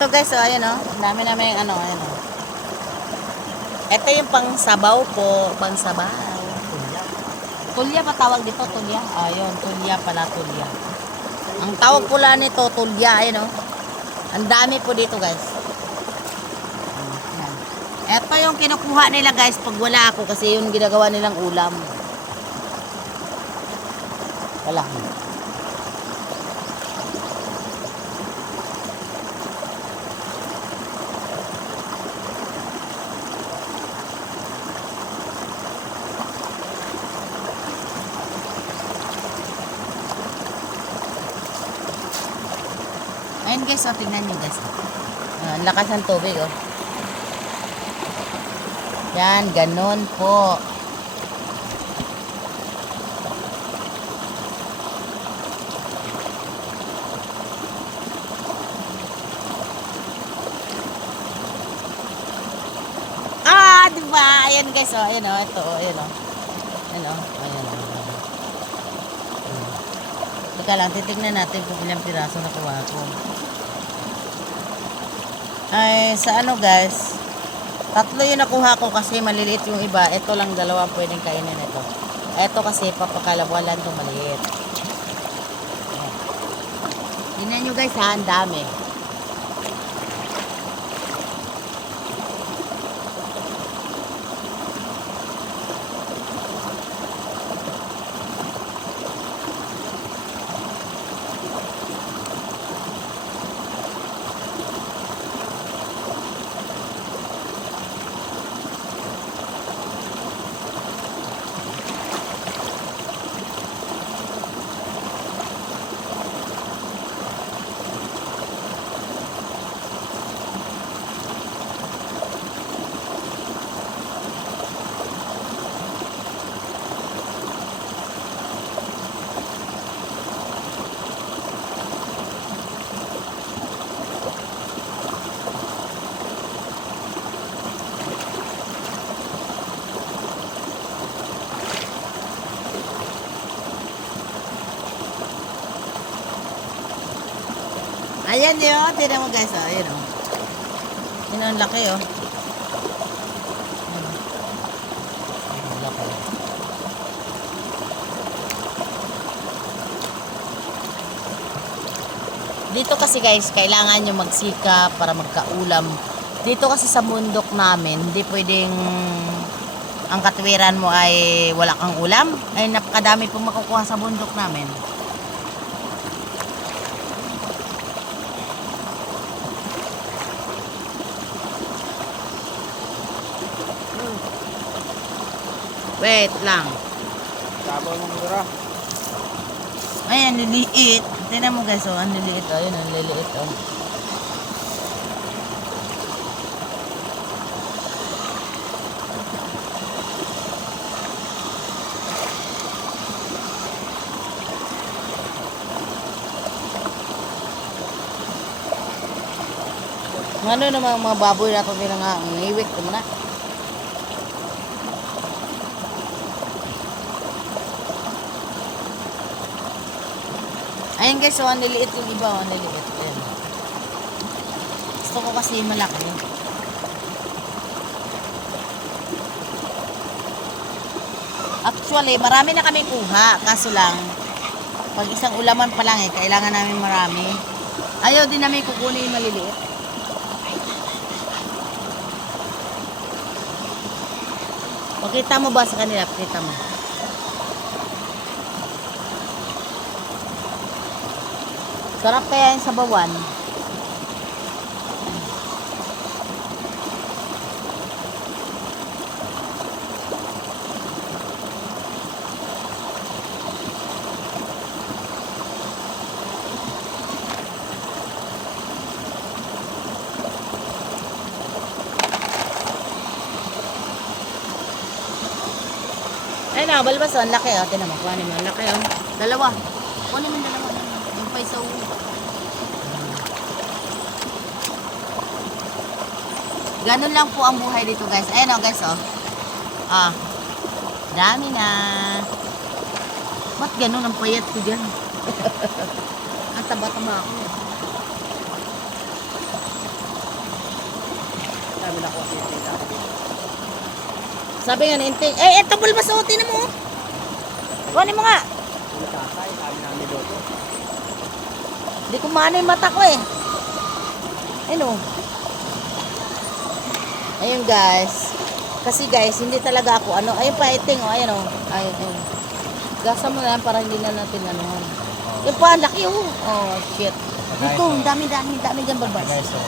So guys, oh, ayan oh. Ang dami namin yung ano, ayan oh. Ito yung pang sabaw po, pang sabaw. Tulya. Tulya pa tawag dito, tulya. Ayun, tulya pala, tulya. Ang tawag pula nito, tulya, ayan oh. Ang dami po dito guys. Ito yung kinukuha nila guys pag wala ako kasi yun ginagawa nilang ulam. Wala. Ayun guys, oh, tingnan nyo guys. Ang lakas ng tubig oh. Yan, ganun po. Ah, di ba? Ayan guys, oh, ayan oh, ito oh, ayan oh. Ayan oh, ayan oh. Ayan. Teka lang, titignan natin kung ilang piraso nakuha ko. Ay, sa ano guys, tatlo yung nakuha ko kasi maliliit yung iba. Ito lang dalawa pwedeng kainin ito. Ito kasi papakalawalan to maliit. Tingnan nyo guys ha, ang dami. Ayan yun, tignan mo guys, oh, ayan oh. Yun ang laki. Ayan, oh. Dito kasi guys, kailangan nyo magsika para magkaulam. Dito kasi sa bundok namin, hindi pwedeng ang katwiran mo ay wala kang ulam. Ay napakadami pong makukuha sa bundok namin. Wait lang. Sabaw ng mura. Ay, ang liliit. Tingnan mo guys, oh, ang liliit. Oh, yun, ang liliit. Oh. Ano naman mga baboy na ito nga, ang iwik ko muna. Ayun guys, so ang liliit yung iba, oh. Ayan. Gusto ko kasi malaki. Actually, marami na kami kuha. Kaso lang, pag isang ulaman pa lang eh, kailangan namin marami. Ayaw din namin kukunin yung maliliit. Pakita mo ba sa kanila? Pakita mo. Sarap kaya yung sabawan. Ay na, balbas oh. Ang laki oh. Tinan mo. Kuhanin mo. Ang laki oh. Dalawa. Kuhanin mo dalawa. Pa isaw. Ganun lang po ang buhay dito guys. Ayan oh guys oh. Ah. Dami na. Ba't ganun ang payat ko dyan? ang taba-taba ako. dami na ko. Sabi nga Inting, eh, eto bulbas o, tinan mo. Kunin mo nga. Yung tatay, dami namin dito. Hindi ko maano yung mata ko eh. Ayun o. Ayun guys. Kasi guys, hindi talaga ako ano. Ayun pa, iting o. Ayun o. Ayun, ayun. Gasa mo na yan para hindi na natin ano. Yung pa, laki o. Oh, shit. Ang dami, dami, dami dyan balbas. so.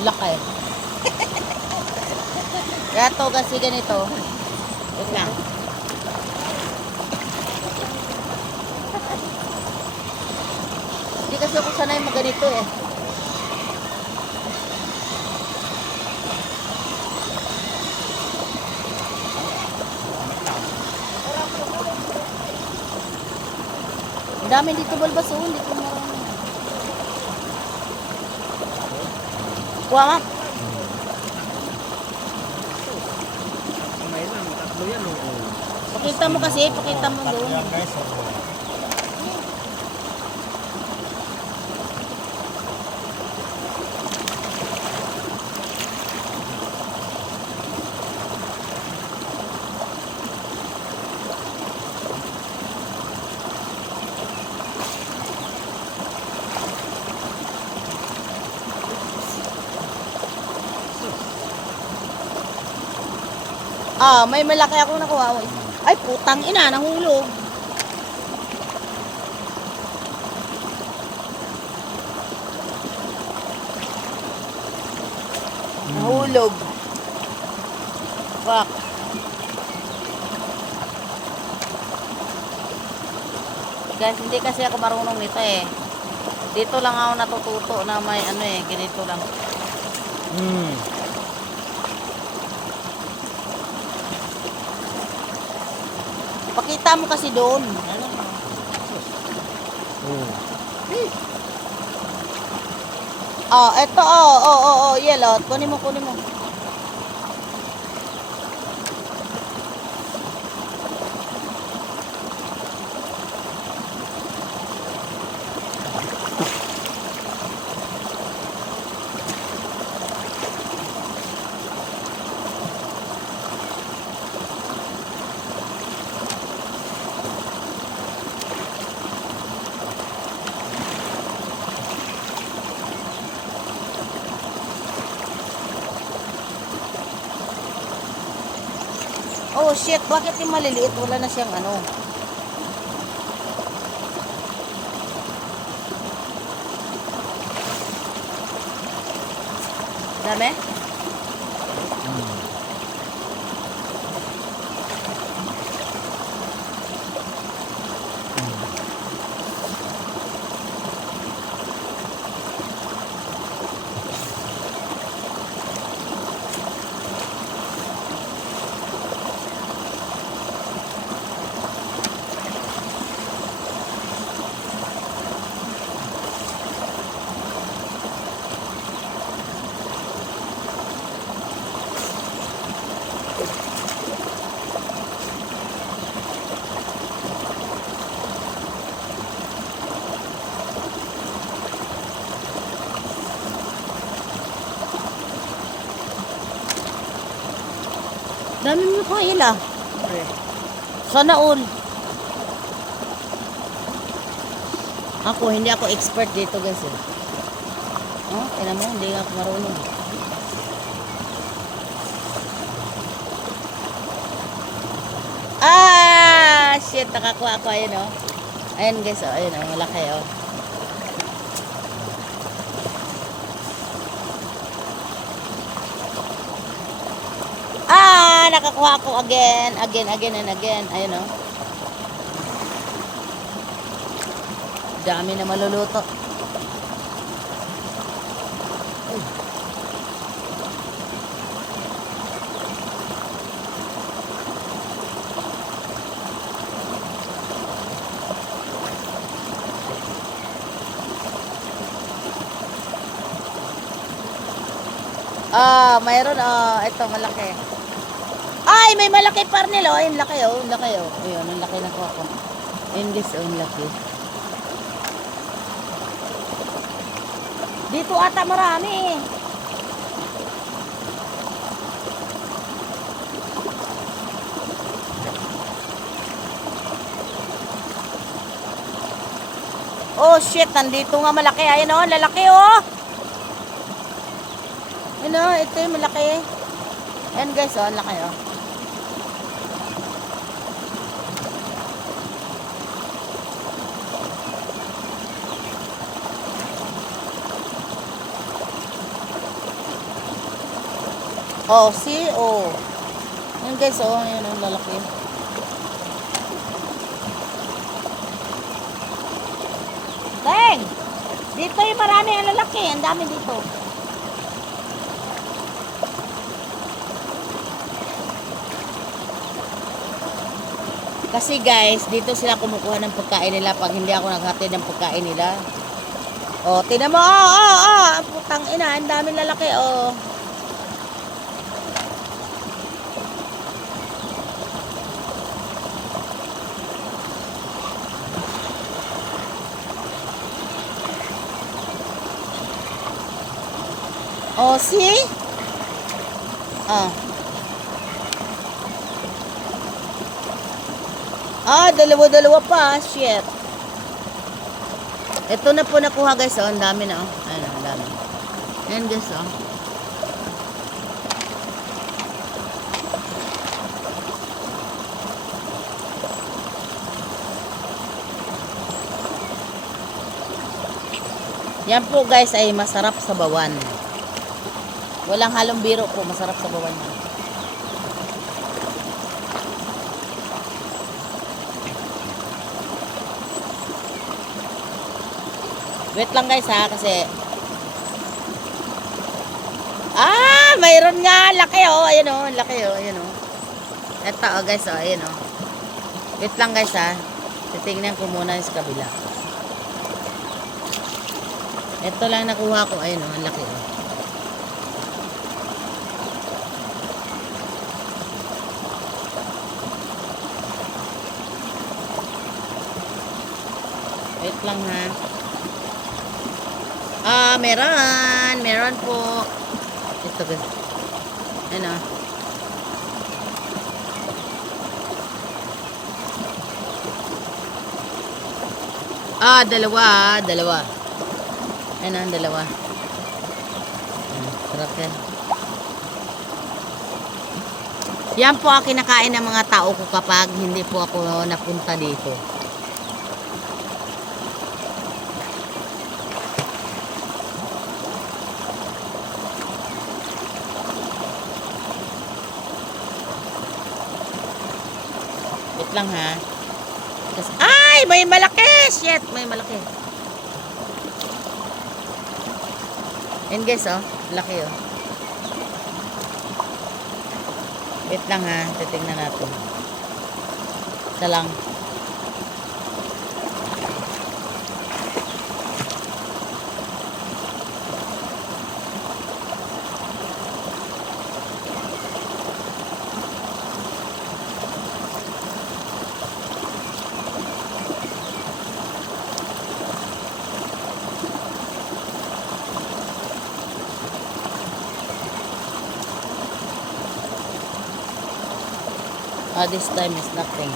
Laki. Kaya to kasi ganito. Wait lang. Kasi ako sanay maganito eh. Ang dami dito balbas oh, hindi ko marunong. Kuha yan. Oh. Pakita mo kasi, pakita mo doon. guys. Ah, may malaki ako nakuha. Ay, putang ina, nahulog. Nahulog. Fuck. Guys, hindi kasi ako marunong nito eh. Dito lang ako natututo na may ano eh, ganito lang. Hmm. Pakita mo kasi doon. Oh. Oh, eto oh, oh, oh, oh, yellow. Kunin mo, kunin mo. Oh shit, bakit yung maliliit? Wala na siyang ano. Dami? Dami mo ah. Okay. Sana all. Ako, hindi ako expert dito guys eh. Oh, tinan mo, hindi ako marunong. Ah! Shit, nakakuha ako. Ayun oh. Ayun guys, oh. Ayun oh, malaki oh. Nakakuha ako again, again, again, and again. Ayun oh. Dami na maluluto. Ah, mayroon ah, ito malaki. Ay, may malaki parnel, oh. Ayun, laki, oh. Laki, oh. Ayun, ang laki ng kokon. Ayun, guys, oh, laki. Dito ata marami. Eh. Oh shit, nandito nga malaki. Ayan oh, lalaki oh. Ano, ito yung malaki. Ayan guys oh, laki oh. Oh, see? Oh. Ayan guys, oh, ayan ang lalaki. Teng! Dito yung marami ang lalaki. Ang dami dito. Kasi guys, dito sila kumukuha ng pagkain nila pag hindi ako naghatid ng pagkain nila. Oh, tinan mo. Oh, oh, oh. Putang ina, ang daming lalaki. Oh. Oh, see? Ah. Ah, dalawa-dalawa pa. Shit. Ito na po nakuha guys. Oh, ang dami na. Oh. Ayan, ang dami. Ayan guys. Oh. Yan po guys ay masarap sa bawan. Walang halong biro po, masarap sa bawan yan. Wait lang guys ha, kasi... Ah! Mayroon nga! Laki oh! Ayan oh, laki oh, ayan oh. Ito oh guys oh, ayan oh. Wait lang guys ha. Titingnan ko muna sa kabila. Ito lang nakuha ko, ayun oh, ang laki oh. Wait lang ha. Ah, meron. Meron po. Ito guys. Ano? Ah, dalawa. Dalawa. Ano dalawa? Ano, Sarap yan. Yan po ang kinakain ng mga tao ko kapag hindi po ako napunta dito. Lang ha. Ay! May malaki! Shit! May malaki. Yan guys oh. Laki oh. Wait lang ha. Titignan natin. Isa lang. Ah, this time is nothing.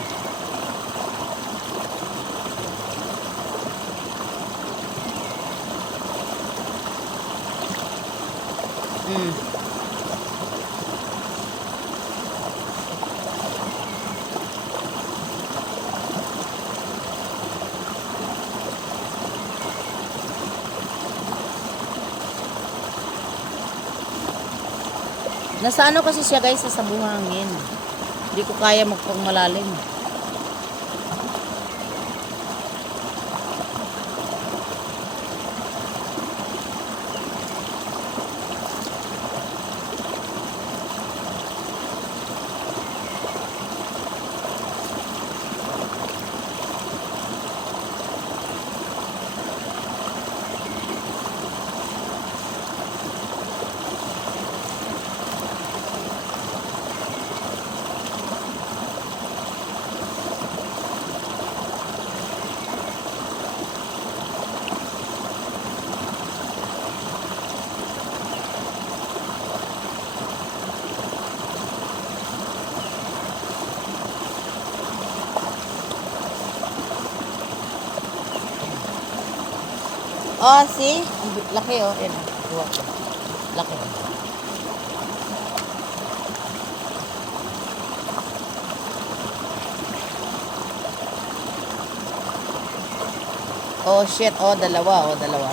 Mm. Nasa ano kasi siya guys, sa buhangin. Hindi ko kaya magpang malalim. Oh, see? Ang laki oh. Yan. oh. Laki. Oh shit, oh dalawa, oh dalawa.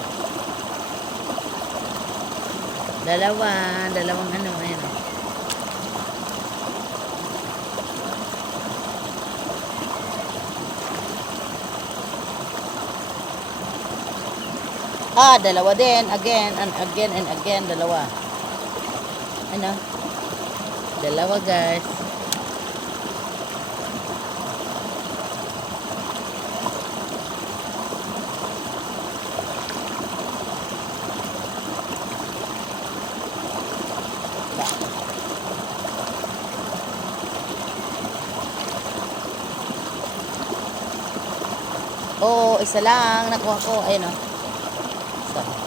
Dalawa, dalawang ano, ayan. oh. Ah, dalawa din. Again and again and again, dalawa. Ano? Dalawa, guys. Oo, isa lang. Nakuha ko. Ayun, oh. Isa.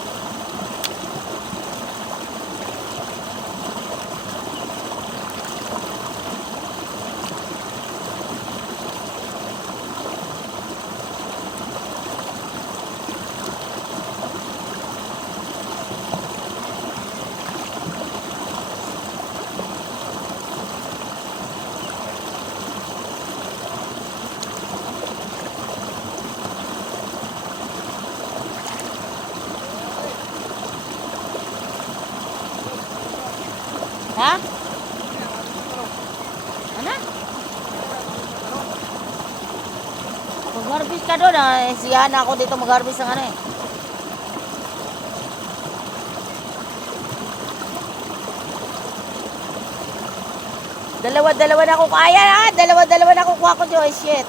Ha? Ano? Mag-harvest ka doon. Ah. Siyahan ako dito mag-harvest ng ano eh. Dalawa-dalawa na ako kaya ha. Dalawa-dalawa na kukuha ko Joy. Shit.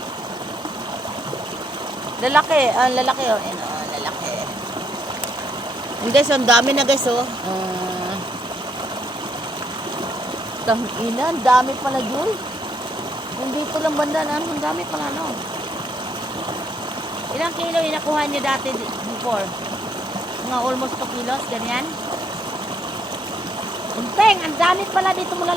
Lalaki. Ang lalaki oh. Ayun, oh, lalaki. Ang guys, ang dami na guys oh. Ah. Tang ina, dami pala Joy. Yung dito lang banda na, ang dami pala no. Ilang kilo yung nakuha niyo dati before? Mga almost 2 kilos, ganyan? Unteng, ang dami pala dito mo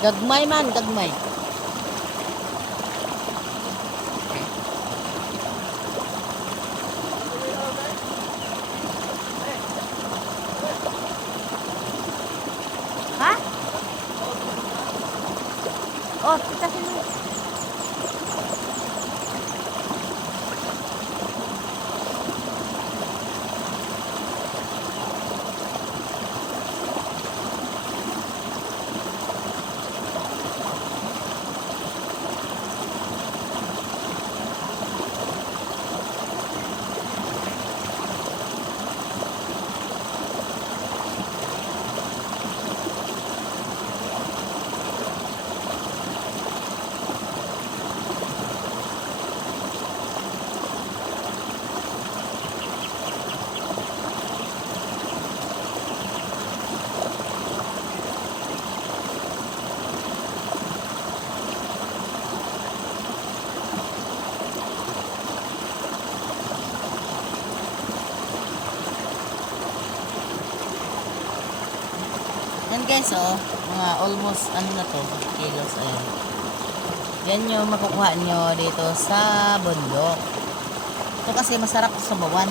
Gagmay man, gagmay. Guys, oh, mga almost ano na to, kilos, ayan. Yan yung makukuha nyo dito sa bundok. Ito kasi masarap sa bawan.